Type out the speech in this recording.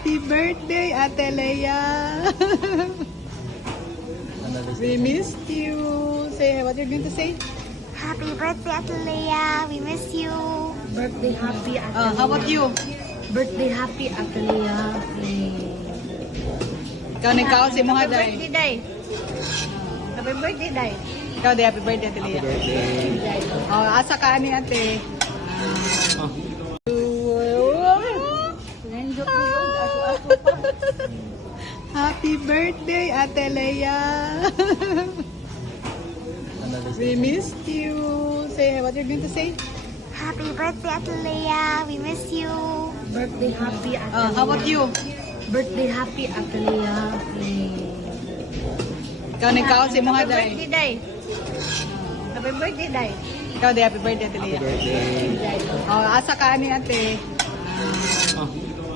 Happy birthday, Ate Leia! We missed you. Say what you're going to say. Happy birthday, Ate Leia. We miss you. Birthday happy Ate Leia. How about you? Birthday happy Ate Leia. Ikaw na ikaw, si mga day. Birthday day. Happy birthday day. Ikaw day, happy birthday, Ate Leia. Asa ka ni Ate. Happy birthday, Ate Leia. We missed you. Say what you're going to say. Happy birthday, Ate Leia. We miss you. Birthday happy Ate Leia. How about you? Birthday happy Ate Leia. Ikaw na ikaw, si mga Happy day. birthday day. Happy birthday day. Ikaw day, happy birthday, Ate Leia. Asa ka ni Ate.